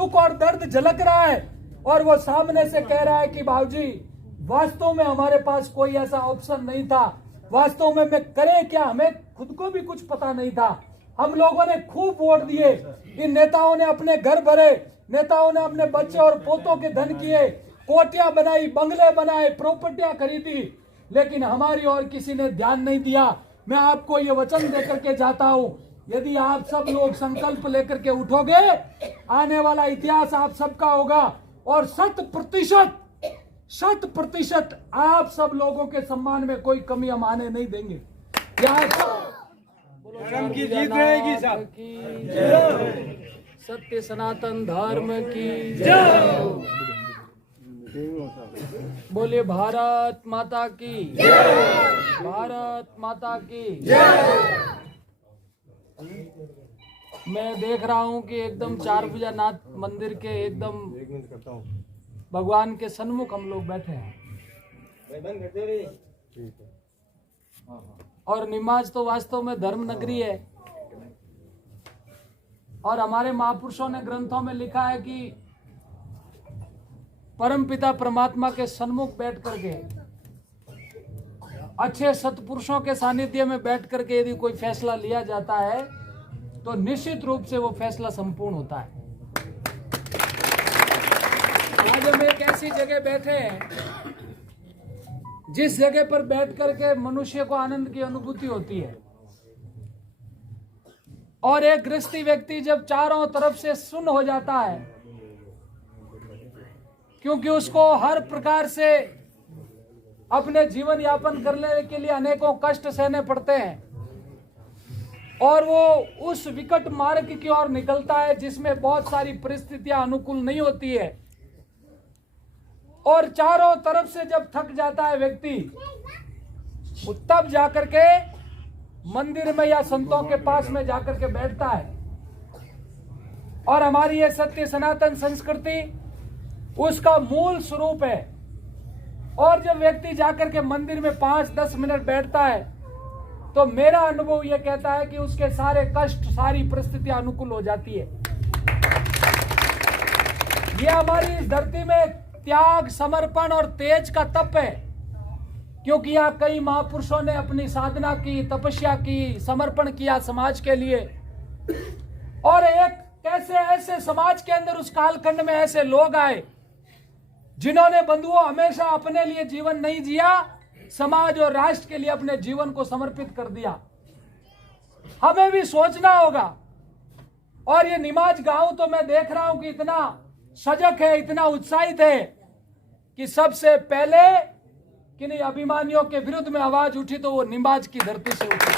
दुख और दर्द झलक रहा है और वो सामने से कह रहा है कि बाबूजी वास्तव में हमारे पास कोई ऐसा ऑप्शन नहीं था, वास्तव में मैं करे क्या, हमें खुद को भी कुछ पता नहीं था। हम लोगों ने खूब वोट दिए, इन नेताओं ने अपने घर भरे, नेताओं ने अपने बच्चे और पोतों के धन किए, कोठियां बनाई, बंगले बनाए, प्रॉपर्टियां खरीदी, लेकिन हमारी और किसी ने ध्यान नहीं दिया। मैं आपको ये वचन देकर के जाता हूं, यदि आप सब लोग संकल्प लेकर के उठोगे, आने वाला इतिहास आप सबका होगा और 100% आप सब लोगों के सम्मान में कोई कमी हम आने नहीं देंगे। धर्म की जीत रहेगी साहब। सत्य सनातन धर्म की बोलिए भारत माता की, भारत माता की। मैं देख रहा हूं कि एकदम चार भुजा नाथ मंदिर के एकदम भगवान के सन्मुख हम लोग बैठे हैं और निमाज तो वास्तव में धर्म नगरी है। और हमारे महापुरुषों ने ग्रंथों में लिखा है कि परमपिता परमात्मा के सन्मुख बैठ करके, अच्छे सत्पुरुषों के सानिध्य में बैठ करके यदि कोई फैसला लिया जाता है तो निश्चित रूप से वो फैसला संपूर्ण होता है। आज हम एक ऐसी जगह बैठे हैं जिस जगह पर बैठ करके मनुष्य को आनंद की अनुभूति होती है। और एक गृहस्थी व्यक्ति जब चारों तरफ से सुन्न हो जाता है, क्योंकि उसको हर प्रकार से अपने जीवन यापन करने के लिए अनेकों कष्ट सहने पड़ते हैं, और वो उस विकट मार्ग की ओर निकलता है जिसमें बहुत सारी परिस्थितियां अनुकूल नहीं होती है। और चारों तरफ से जब थक जाता है व्यक्ति, वो तब जाकर के मंदिर में या संतों के पास में जाकर के बैठता है। और हमारी ये सत्य सनातन संस्कृति उसका मूल स्वरूप है। और जब व्यक्ति जाकर के मंदिर में 5-10 मिनट बैठता है तो मेरा अनुभव यह कहता है कि उसके सारे कष्ट, सारी परिस्थितियां अनुकूल हो जाती है। यह हमारी इस धरती में त्याग, समर्पण और तेज का तप है, क्योंकि यहाँ कई महापुरुषों ने अपनी साधना की, तपस्या की, समर्पण किया समाज के लिए। और एक कैसे ऐसे समाज के अंदर उस कालखंड में ऐसे लोग आए जिन्होंने बंधुओं हमेशा अपने लिए जीवन नहीं जिया, समाज और राष्ट्र के लिए अपने जीवन को समर्पित कर दिया। हमें भी सोचना होगा। और ये निमाज गांव तो मैं देख रहा हूं कि इतना सजग है, इतना उत्साहित है कि सबसे पहले किन्हीं अभिमानियों के विरुद्ध में आवाज उठी तो वो निमाज की धरती से उठी।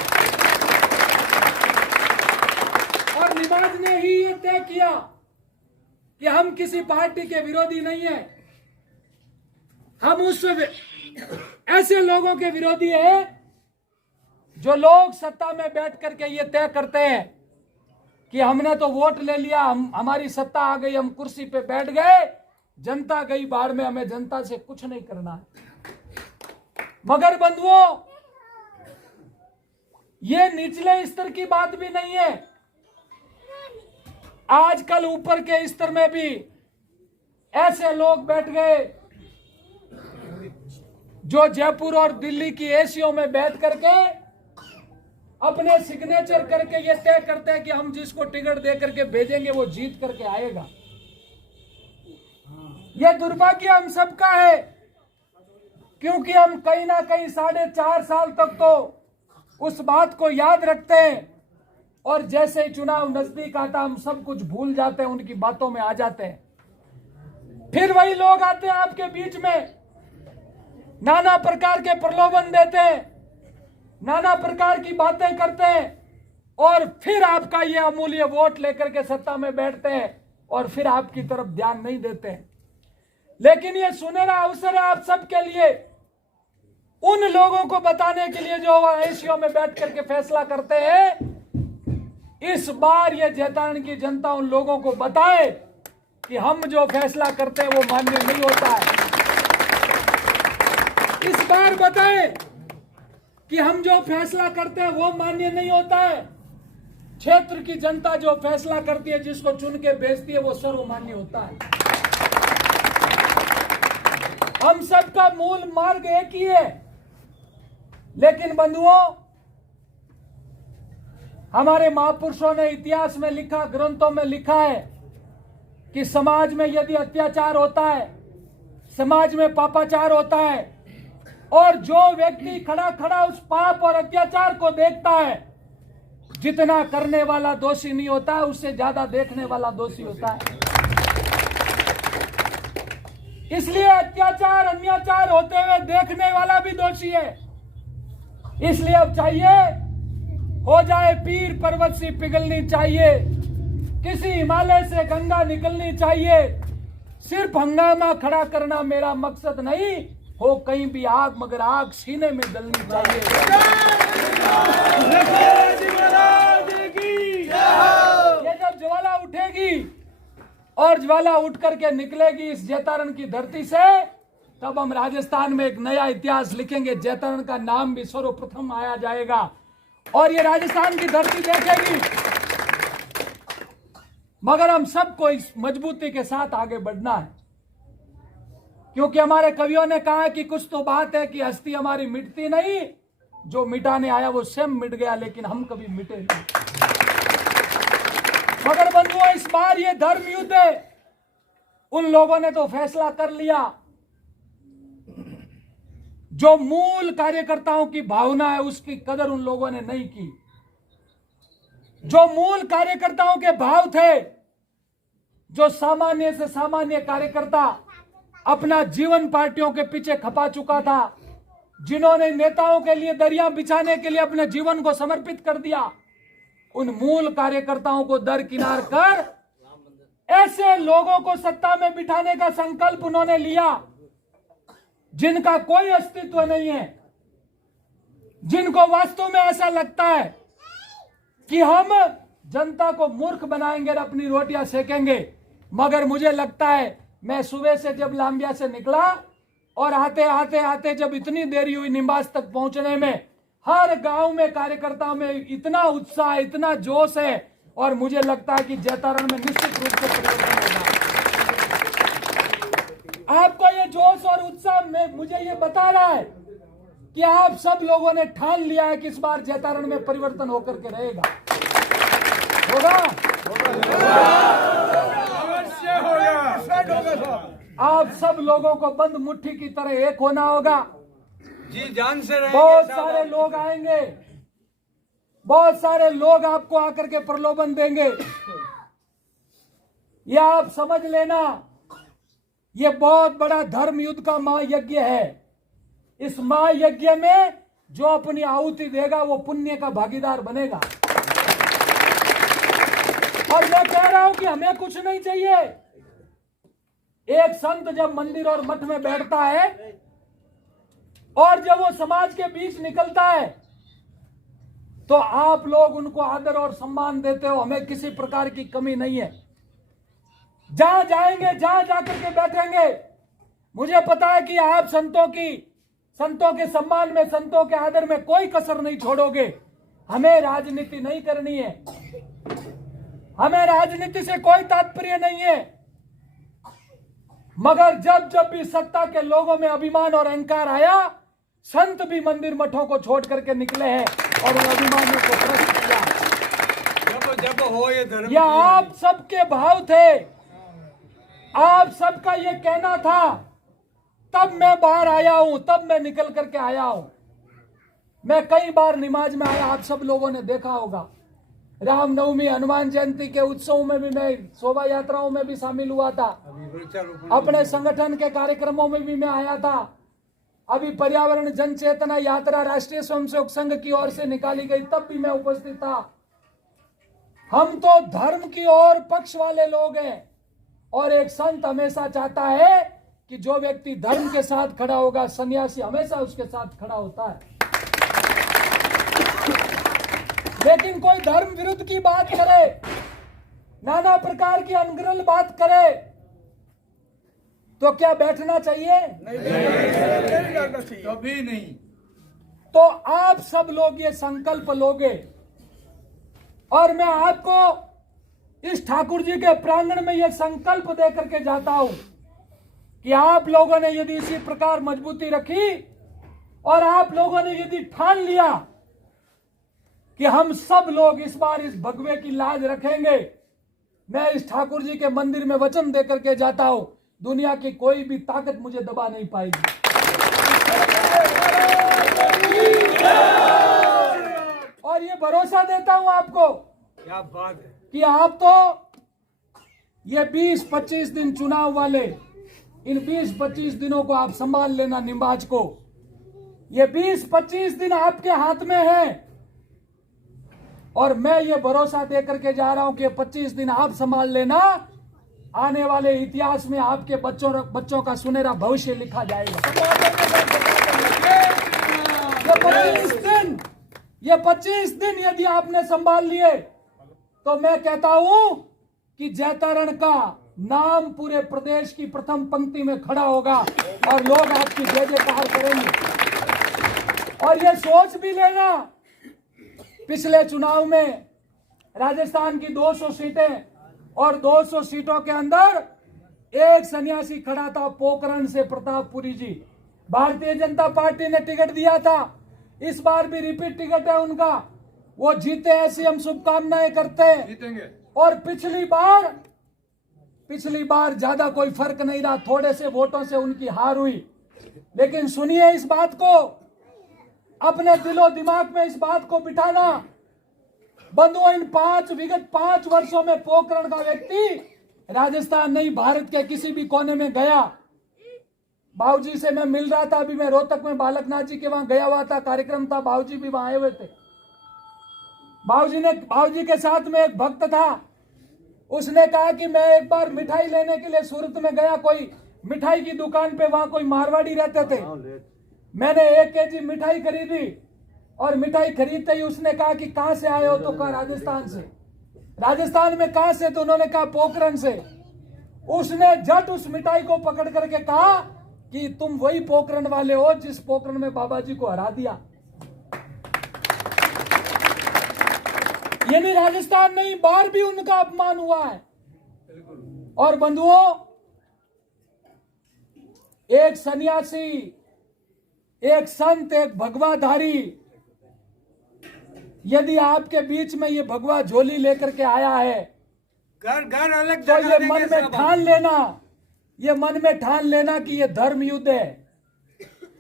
और निमाज ने ही ये तय किया कि हम किसी पार्टी के विरोधी नहीं है, हम उस ऐसे लोगों के विरोधी हैं जो लोग सत्ता में बैठ करके ये तय करते हैं कि हमने तो वोट ले लिया, हमारी सत्ता आ गई, हम कुर्सी पे बैठ गए, जनता गई बाढ़ में, हमें जनता से कुछ नहीं करना है। मगर बंधुओं, ये निचले स्तर की बात भी नहीं है। आजकल ऊपर के स्तर में भी ऐसे लोग बैठ गए जो जयपुर और दिल्ली की एसीओ में बैठ करके अपने सिग्नेचर करके ये तय करते हैं कि हम जिसको टिकट दे करके भेजेंगे वो जीत करके आएगा। ये दुर्भाग्य हम सबका है, क्योंकि हम कहीं ना कहीं 4.5 साल तक तो उस बात को याद रखते हैं और जैसे ही चुनाव नजदीक आता हम सब कुछ भूल जाते हैं, उनकी बातों में आ जाते हैं। फिर वही लोग आते हैं आपके बीच में, नाना प्रकार के प्रलोभन देते हैं, नाना प्रकार की बातें करते हैं और फिर आपका ये अमूल्य वोट लेकर के सत्ता में बैठते हैं और फिर आपकी तरफ ध्यान नहीं देते हैं। लेकिन ये सुनहरा अवसर है आप सबके लिए, उन लोगों को बताने के लिए जो एशिया में बैठ करके फैसला करते हैं। इस बार ये जैतारण की जनता उन लोगों को बताए कि हम जो फैसला करते हैं वो मान्य नहीं होता है। इस बार बताएं कि हम जो फैसला करते हैं वो मान्य नहीं होता है। क्षेत्र की जनता जो फैसला करती है, जिसको चुन के भेजती है, वो सर्वमान्य होता है। हम सबका मूल मार्ग एक ही है, लेकिन बंधुओं, हमारे महापुरुषों ने इतिहास में लिखा, ग्रंथों में लिखा है कि समाज में यदि अत्याचार होता है, समाज में पापाचार होता है, और जो व्यक्ति खड़ा खड़ा उस पाप और अत्याचार को देखता है, जितना करने वाला दोषी नहीं होता है, उससे ज्यादा देखने वाला दोषी होता है। इसलिए अत्याचार अन्याचार होते हुए देखने वाला भी दोषी है। इसलिए अब चाहिए, हो जाए पीर पर्वत सी पिघलनी चाहिए, किसी हिमालय से गंगा निकलनी चाहिए, सिर्फ हंगामा खड़ा करना मेरा मकसद नहीं हो, कहीं भी आग, मगर आग सीने में जलनी चाहिए। ये जब ज्वाला उठेगी और ज्वाला उठ करके निकलेगी इस जैतारण की धरती से, तब हम राजस्थान में एक नया इतिहास लिखेंगे। जैतारण का नाम भी सर्वप्रथम आया जाएगा और ये राजस्थान की धरती देखेगी। मगर हम सबको इस मजबूती के साथ आगे बढ़ना है, क्योंकि हमारे कवियों ने कहा कि कुछ तो बात है कि हस्ती हमारी मिटती नहीं, जो मिटाने आया वो स्वयं मिट गया, लेकिन हम कभी मिटे नहीं। मगर बंधुओं, इस बार ये धर्म युद्ध है। उन लोगों ने तो फैसला कर लिया, जो मूल कार्यकर्ताओं की भावना है उसकी कदर उन लोगों ने नहीं की। जो मूल कार्यकर्ताओं के भाव थे, जो सामान्य से सामान्य कार्यकर्ता अपना जीवन पार्टियों के पीछे खपा चुका था, जिन्होंने नेताओं के लिए दरिया बिछाने के लिए अपने जीवन को समर्पित कर दिया, उन मूल कार्यकर्ताओं को दरकिनार कर ऐसे लोगों को सत्ता में बिठाने का संकल्प उन्होंने लिया, जिनका कोई अस्तित्व नहीं है, जिनको वास्तव में ऐसा लगता है कि हम जनता को मूर्ख बनाएंगे और अपनी रोटियां सेकेंगे। मगर मुझे लगता है, मैं सुबह से जब लांबिया से निकला और आते आते आते जब इतनी देरी हुई निम्बास तक पहुंचने में, हर गांव में कार्यकर्ताओं में इतना उत्साह, इतना जोश है, और मुझे लगता है कि जैतारण में निश्चित रूप से परिवर्तन होगा। आपको ये जोश और उत्साह में मुझे ये बता रहा है कि आप सब लोगों ने ठान लिया है कि इस बार जैतारण में परिवर्तन होकर के रहेगा। होगा? अवश्य होगा। आप सब लोगों को बंद मुट्ठी की तरह एक होना होगा। जी जान से रहेंगे। बहुत सारे लोग आएंगे, बहुत सारे लोग आपको आकर के प्रलोभन देंगे। यह आप समझ लेना, ये बहुत बड़ा धर्म युद्ध का महायज्ञ है। इस महायज्ञ में जो अपनी आहुति देगा वो पुण्य का भागीदार बनेगा। और मैं कह रहा हूं कि हमें कुछ नहीं चाहिए। एक संत जब मंदिर और मठ में बैठता है और जब वो समाज के बीच निकलता है, तो आप लोग उनको आदर और सम्मान देते हो। हमें किसी प्रकार की कमी नहीं है। जहां जाएंगे, जहां जाकर के बैठेंगे, मुझे पता है कि आप संतों के सम्मान में, संतों के आदर में कोई कसर नहीं छोड़ोगे। हमें राजनीति नहीं करनी है, हमें राजनीति से कोई तात्पर्य नहीं है। मगर जब जब भी सत्ता के लोगों में अभिमान और अहंकार आया, संत भी मंदिर मठों को छोड़ करके निकले हैं और उन अभिमानियों को भ्रष्ट किया। जब हो ये धर्म, यह आप सबके भाव थे, आप सबका ये कहना था, तब मैं बाहर आया हूं, तब मैं निकल करके आया हूं। मैं कई बार नमाज में आया, आप सब लोगों ने देखा होगा। रामनवमी, हनुमान जयंती के उत्सव में भी मैं, शोभा यात्राओं में भी शामिल हुआ था, अपने संगठन के कार्यक्रमों में भी मैं आया था। अभी पर्यावरण जन चेतना यात्रा राष्ट्रीय स्वयंसेवक संघ की ओर से निकाली गई, तब भी मैं उपस्थित था। हम तो धर्म की ओर पक्ष वाले लोग हैं, और एक संत हमेशा चाहता है कि जो व्यक्ति धर्म के साथ खड़ा होगा, सन्यासी हमेशा उसके साथ खड़ा होता है। लेकिन कोई धर्म विरुद्ध की बात करे, नाना प्रकार की अनगरल बात करे, तो क्या बैठना चाहिए? नहीं, कभी नहीं। तो आप सब लोग ये संकल्प लोगे और मैं आपको इस ठाकुर जी के प्रांगण में यह संकल्प दे करके जाता हूं कि आप लोगों ने यदि इसी प्रकार मजबूती रखी और आप लोगों ने यदि ठान लिया कि हम सब लोग इस बार इस भगवे की लाज रखेंगे, मैं इस ठाकुर जी के मंदिर में वचन दे करके जाता हूं, दुनिया की कोई भी ताकत मुझे दबा नहीं पाएगी। और ये भरोसा देता हूं आपको, क्या बात है, कि आप तो ये 20-25 दिन चुनाव वाले, इन 20-25 दिनों को आप संभाल लेना। निम्बाज को ये 20-25 दिन आपके हाथ में है, और मैं ये भरोसा दे करके जा रहा हूं कि 25 दिन आप संभाल लेना। आने वाले इतिहास में आपके बच्चों का सुनहरा भविष्य लिखा जाएगा। ये 25 दिन यदि आपने संभाल लिए तो मैं कहता हूं कि जैतारण का नाम पूरे प्रदेश की प्रथम पंक्ति में खड़ा होगा और लोग आपकी जय जयकार करेंगे। और ये सोच भी लेना, पिछले चुनाव में राजस्थान की 200 सीटें और 200 सीटों के अंदर एक सन्यासी खड़ा था पोखरण से, प्रतापपुरी जी। भारतीय जनता पार्टी ने टिकट दिया था, इस बार भी रिपीट टिकट है उनका, वो जीते ऐसी हम शुभकामनाएं करते हैं। जीतेंगे। और पिछली बार ज्यादा कोई फर्क नहीं रहा, थोड़े से वोटों से उनकी हार हुई। लेकिन सुनिए इस बात को, अपने दिलो दिमाग में इस बात को बिठाना बंधुओं, इन विगत 5 वर्षों में पोखरण का व्यक्ति राजस्थान नहीं भारत के किसी भी कोने में गया। बाबूजी से मैं मिल रहा था, अभी मैं रोहतक में बालकनाथ जी के वहां गया हुआ था, कार्यक्रम था, बाबूजी भी वहां आए हुए थे। बाबूजी के साथ में एक भक्त था, उसने कहा कि मैं एक बार मिठाई लेने के लिए सूरत में गया, कोई मिठाई की दुकान पे, वहां कोई मारवाड़ी रहते थे। मैंने 1 केजी मिठाई खरीदी और मिठाई खरीदते ही उसने कहा कि कहां से आए हो, तो कहा राजस्थान से। राजस्थान में कहां से, तो उन्होंने कहा पोखरण से। उसने झट उस मिठाई को पकड़ करके कहा कि तुम वही पोखरण वाले हो जिस पोखरण में बाबा जी को हरा दिया। यानी राजस्थान नहीं, बाहर भी उनका अपमान हुआ है। और बंधुओं, एक सन्यासी, एक संत, एक भगवाधारी यदि आपके बीच में ये भगवा झोली लेकर के आया है, घर घर अलग तो जगह ये मन में ठान लेना, ये मन में ठान लेना कि ये धर्म युद्ध है।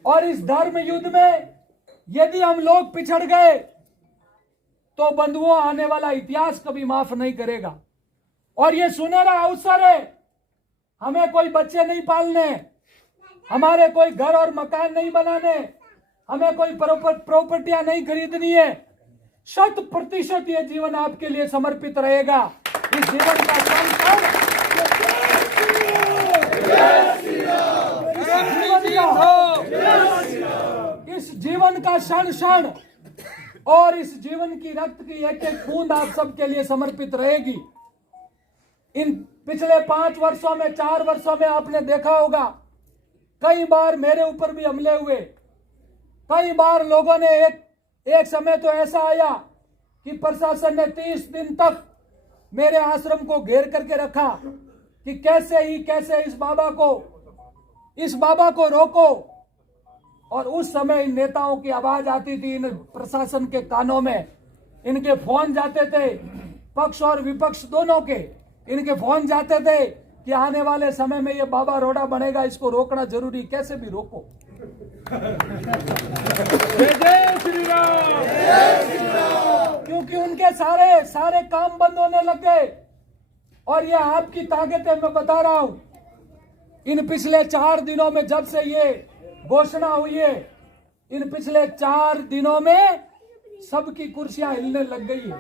और इस धर्म युद्ध में यदि हम लोग पिछड़ गए तो बंधुओं आने वाला इतिहास कभी माफ नहीं करेगा। और ये सुनहरा अवसर है, हमें कोई बच्चे नहीं पालने, हमारे कोई घर और मकान नहीं बनाने, हमें कोई प्रॉपर्टियां नहीं खरीदनी है। 100% ये जीवन आपके लिए समर्पित रहेगा। इस जीवन का इस जीवन का क्षण क्षण और इस जीवन की रक्त की एक एक बूंद आप सबके लिए समर्पित रहेगी। इन पिछले 5 वर्षों में, 4 वर्षों में आपने देखा होगा, कई बार मेरे ऊपर भी हमले हुए, कई बार लोगों ने एक समय तो ऐसा आया कि प्रशासन ने 30 दिन तक मेरे आश्रम को घेर करके रखा कि कैसे इस बाबा को रोको। और उस समय इन नेताओं की आवाज आती थी, इन प्रशासन के कानों में, इनके फोन जाते थे, पक्ष और विपक्ष दोनों के इनके फोन जाते थे कि आने वाले समय में ये बाबा रोड़ा बनेगा, इसको रोकना जरूरी, कैसे भी रोको। जय श्री राम। क्योंकि उनके सारे काम बंद होने लग गए। और ये आपकी ताकत है, मैं बता रहा हूं, इन पिछले 4 दिनों में, जब से ये घोषणा हुई है, इन पिछले 4 दिनों में सबकी कुर्सियां हिलने लग गई है।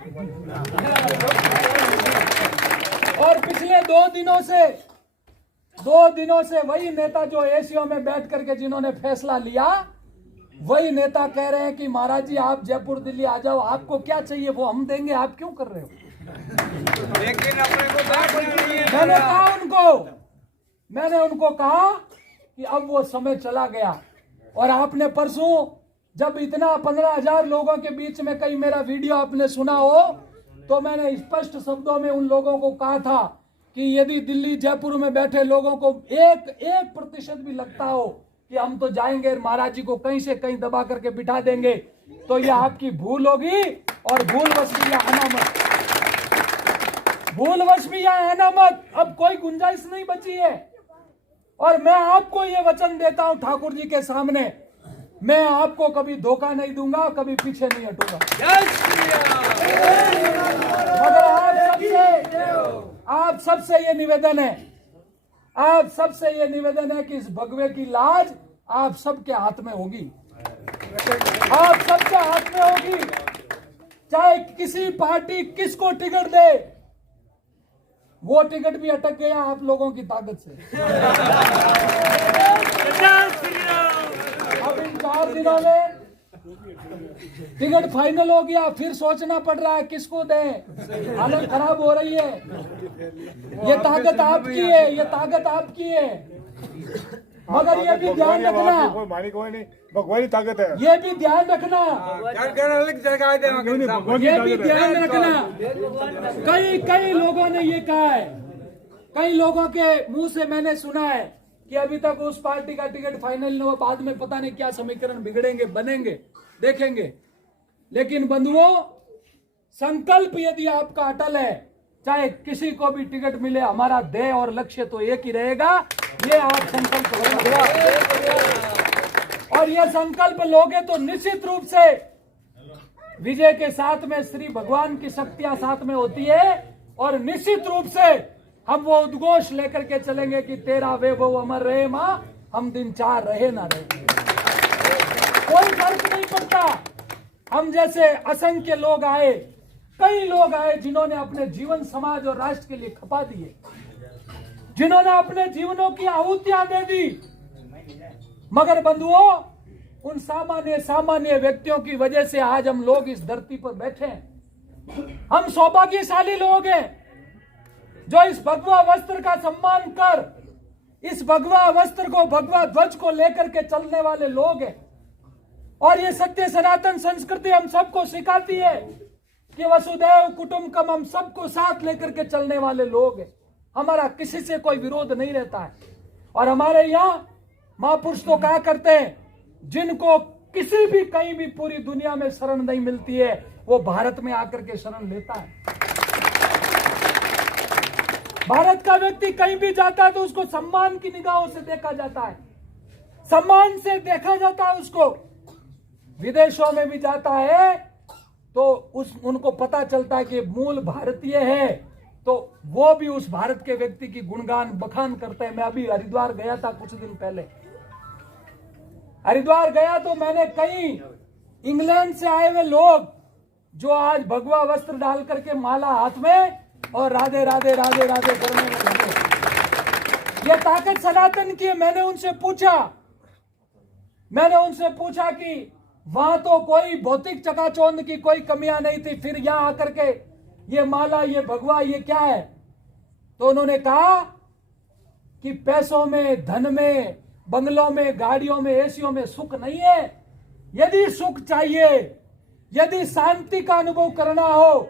और पिछले 2 दिनों से वही नेता जो एसीओ में बैठ करके जिन्होंने फैसला लिया, वही नेता कह रहे हैं कि महाराज जी आप जयपुर दिल्ली आ जाओ, आपको क्या चाहिए वो हम देंगे, आप क्यों कर रहे हो। लेकिन अपने को मैंने उनको कहा कि अब वो समय चला गया। और आपने परसों जब इतना 15,000 लोगों के बीच में कहीं मेरा वीडियो आपने सुना हो, तो मैंने स्पष्ट शब्दों में उन लोगों को कहा था कि यदि दिल्ली जयपुर में बैठे लोगों को 1% भी लगता हो कि हम तो जाएंगे महाराज जी को कहीं से कहीं दबा करके बिठा देंगे, तो यह आपकी भूल होगी। और भूलवश भी यहाँ आना मत, भूलवश भी यहाँ आना मत। अब कोई गुंजाइश नहीं बची है। और मैं आपको ये वचन देता हूं ठाकुर जी के सामने, मैं आपको कभी धोखा नहीं दूंगा, कभी पीछे नहीं हटूंगा। मगर आप सबसे ये निवेदन है, आप सबसे ये निवेदन है कि इस भगवे की लाज आप सबके हाथ में होगी, आप सबके हाथ में होगी। चाहे किसी पार्टी किसको टिकट दे, वो टिकट भी अटक गया आप लोगों की ताकत से। अब इन 4 दिनों में टिकट फाइनल हो गया, फिर सोचना पड़ रहा है किसको दें, हालत खराब हो रही है। ये ताकत आपकी है, ये ताकत आपकी है। मगर ये भी ध्यान रखना, भगवान ताकत है, ये भी ध्यान रखना, अलग जगह दे, ये भी ध्यान रखना। कई लोगों ने ये कहा है, कई लोगों के मुंह से मैंने सुना है कि अभी तक उस पार्टी का टिकट फाइनल नहीं हुआ, बाद में पता नहीं क्या समीकरण बिगड़ेंगे, बनेंगे, देखेंगे। लेकिन बंधुओं, संकल्प यदि आपका अटल है, चाहे किसी को भी टिकट मिले, हमारा ध्येय और लक्ष्य तो एक ही रहेगा। ये आप संकल्प और ये संकल्प लोगे तो निश्चित रूप से विजय के साथ में श्री भगवान की शक्तियां साथ में होती है। और निश्चित रूप से हम वो उद्घोष लेकर के चलेंगे कि तेरा वैभव अमर रहे माँ, हम दिन 4 रहे ना रहे, कोई फर्क नहीं पड़ता। हम जैसे असंख्य लोग आए, कई लोग आए जिन्होंने अपने जीवन समाज और राष्ट्र के लिए खपा दिए, जिन्होंने अपने जीवनों की आहुतियां दे दी। मगर बंधुओं, उन सामान्य व्यक्तियों की वजह से आज हम लोग इस धरती पर बैठे हैं। हम सौभाग्यशाली लोग हैं जो इस भगवा वस्त्र का सम्मान कर, इस भगवा वस्त्र को, भगवा ध्वज को लेकर के चलने वाले लोग हैं। और ये सत्य सनातन संस्कृति हम सबको सिखाती है कि वसुदैव कुटुंबकम, हम सबको साथ लेकर के चलने वाले लोग हैं। हमारा किसी से कोई विरोध नहीं रहता है। और हमारे यहाँ महापुरुष तो कहा करते हैं, जिनको किसी भी कहीं भी पूरी दुनिया में शरण नहीं मिलती है, वो भारत में आकर के शरण लेता है। भारत का व्यक्ति कहीं भी जाता है तो उसको सम्मान की निगाहों से देखा जाता है, सम्मान से देखा जाता है उसको। विदेशों में भी जाता है तो उनको पता चलता है कि मूल भारतीय है, तो वो भी उस भारत के व्यक्ति की गुणगान बखान करते हैं। मैं अभी हरिद्वार गया था कुछ दिन पहले, हरिद्वार गया तो मैंने कई इंग्लैंड से आए हुए लोग जो आज भगवा वस्त्र डाल करके माला हाथ में और राधे राधे राधे राधे करने में लगे। ये ताकत सनातन की है। मैंने उनसे पूछा कि वहां तो कोई भौतिक चकाचौंध की कोई कमियां नहीं थी, फिर यहां आकर के ये माला, ये भगवा, ये क्या है? तो उन्होंने कहा कि पैसों में, धन में, बंगलों में, गाड़ियों में, एसियों में सुख नहीं है। यदि सुख चाहिए, यदि शांति का अनुभव करना हो,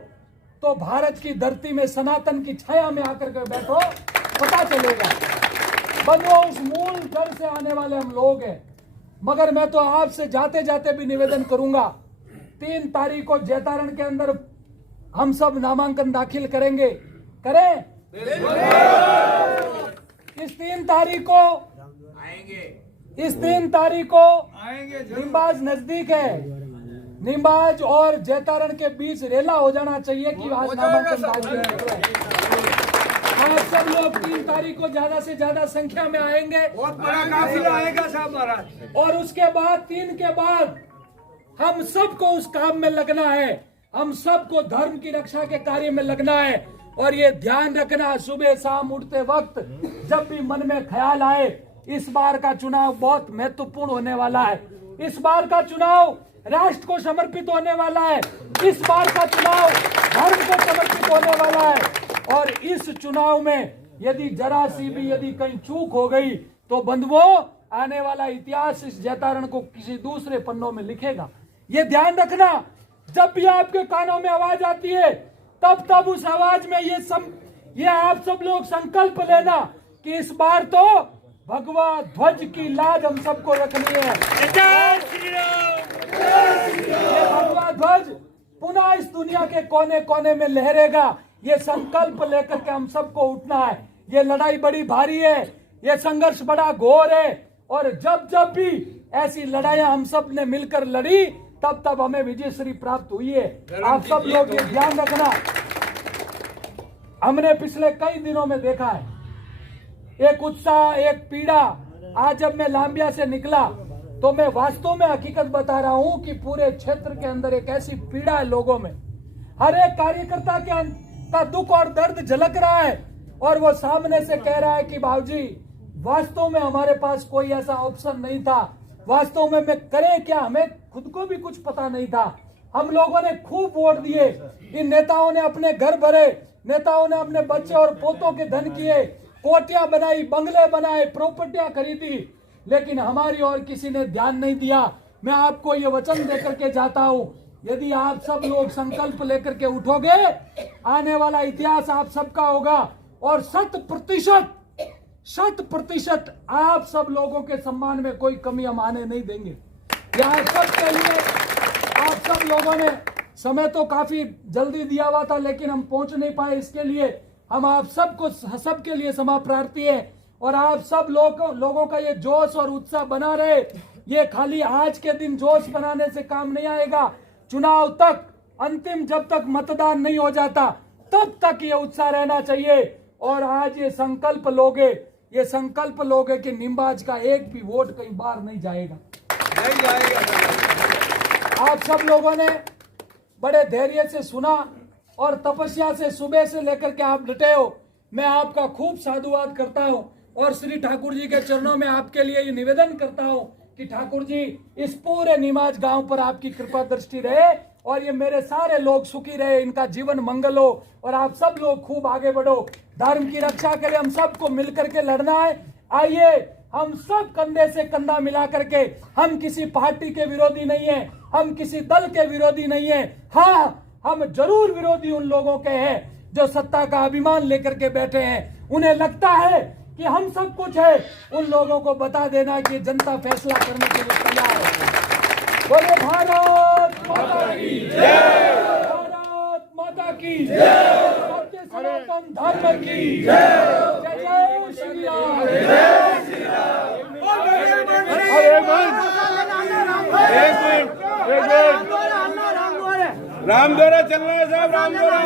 तो भारत की धरती में सनातन की छाया में आकर के बैठो, पता चलेगा। बंधुओं, उस मूल जड़ से आने वाले हम लोग हैं। मगर मैं तो आपसे जाते जाते भी निवेदन करूंगा, 3 तारीख को जैतारण के अंदर हम सब नामांकन दाखिल करेंगे, करें? इस 3 तारीख को नीमबाज नजदीक है, नीमबाज और जैतारण के बीच रेला हो जाना चाहिए कि आज नामांकन दाखिल करें। आप सब लोग 3 तारीख को ज्यादा से ज्यादा संख्या में आएंगे, बहुत बड़ा काफिला आएगा साहब महाराज। और उसके बाद 3 के बाद हम सबको उस काम में लगना है, हम सबको धर्म की रक्षा के कार्य में लगना है। और ये ध्यान रखना, सुबह शाम उठते वक्त जब भी मन में ख्याल आए, इस बार का चुनाव बहुत महत्वपूर्ण होने वाला है। इस बार का चुनाव राष्ट्र को समर्पित होने वाला है। इस बार का चुनाव धर्म को समर्पित होने वाला है। और इस चुनाव में यदि जरा सी भी यदि कहीं चूक हो गई तो बंधुओं, आने वाला इतिहास इस जैतारण को किसी दूसरे पन्नों में लिखेगा। ये ध्यान रखना। जब भी आपके कानों में आवाज आती है तब उस आवाज में ये आप सब लोग संकल्प लेना कि इस बार तो भगवा ध्वज की लाज हम सबको रखनी है। ये भगवा ध्वज पुनः इस दुनिया के कोने कोने में लहरेगा। ये संकल्प लेकर के हम सबको उठना है। ये लड़ाई बड़ी भारी है, ये संघर्ष बड़ा घोर है, और जब भी ऐसी लड़ाइयां हम सब ने मिलकर लड़ी तब हमें विजयश्री प्राप्त हुई है। आप सब लोग ये ध्यान रखना। हमने पिछले कई दिनों में देखा है एक उत्साह, एक पीड़ा। आज जब मैं लांबिया से निकला तो मैं वास्तव में हकीकत बता रहा हूं कि पूरे क्षेत्र के अंदर एक ऐसी पीड़ा है लोगों में। हर एक कार्यकर्ता का दुख और दर्द झलक रहा है, और वो सामने से कह रहा है कि बाबूजी वास्तव में हमारे पास कोई ऐसा ऑप्शन नहीं था, वास्तव में मैं करें क्या, हमें खुद को भी कुछ पता नहीं था। हम लोगों ने खूब वोट दिए, इन नेताओं ने अपने घर भरे, नेताओं ने अपने बच्चे और पोतों के धन किए, कोटियां बनाई, बंगले बनाए, प्रॉपर्टियां खरीदी, लेकिन हमारी और किसी ने ध्यान नहीं दिया। मैं आपको ये वचन देकर के जाता हूं, यदि आप सब लोग संकल्प लेकर के उठोगे, आने वाला इतिहास आप सबका होगा, और 100% आप सब लोगों के सम्मान में कोई कमी हम आने नहीं देंगे। ये आप सबके लिए, आप सब लोगों ने समय तो काफी जल्दी दिया हुआ था, लेकिन हम पहुंच नहीं पाए। इसके लिए हम आप सबके लिए क्षमा प्रार्थी है, और आप सब लोगों का ये जोश और उत्साह बना रहे। ये खाली आज के दिन जोश बनाने से काम नहीं आएगा। चुनाव तक, अंतिम जब तक मतदान नहीं हो जाता तब तक ये उत्साह रहना चाहिए। और आज ये संकल्प लोगे कि निम्बाज का एक भी वोट कहीं बाहर नहीं जाएगा। आप सब लोगों ने बड़े धैर्य से सुना और तपस्या से सुबह से लेकर के आप डटे हो। मैं आपका खूब साधुवाद करता हूं, और श्री ठाकुर जी के चरणों में आपके लिए ये निवेदन करता हूं कि ठाकुर जी इस पूरे निमाज गांव पर आपकी कृपा दृष्टि रहे, और ये मेरे सारे लोग सुखी रहे, इनका जीवन मंगल हो, और आप सब लोग खूब आगे बढ़ो। धर्म की रक्षा के लिए हम सबको मिलकर के लड़ना है। आइए हम सब कंधे से कंधा मिला करके, हम किसी पार्टी के विरोधी नहीं है, हम किसी दल के विरोधी नहीं है। हाँ, हम जरूर विरोधी उन लोगों के हैं जो सत्ता का अभिमान लेकर के बैठे हैं। उन्हें लगता है कि हम सब कुछ है। उन लोगों को बता देना कि जनता फैसला करने के लिए तैयार है। बोले भारत माता की जय, भारत माता की जय, सत्य सनातन धर्म की जय, जय जय श्री राम, जय श्री राम द्वारा चल रहा है साहब, राम द्वारा।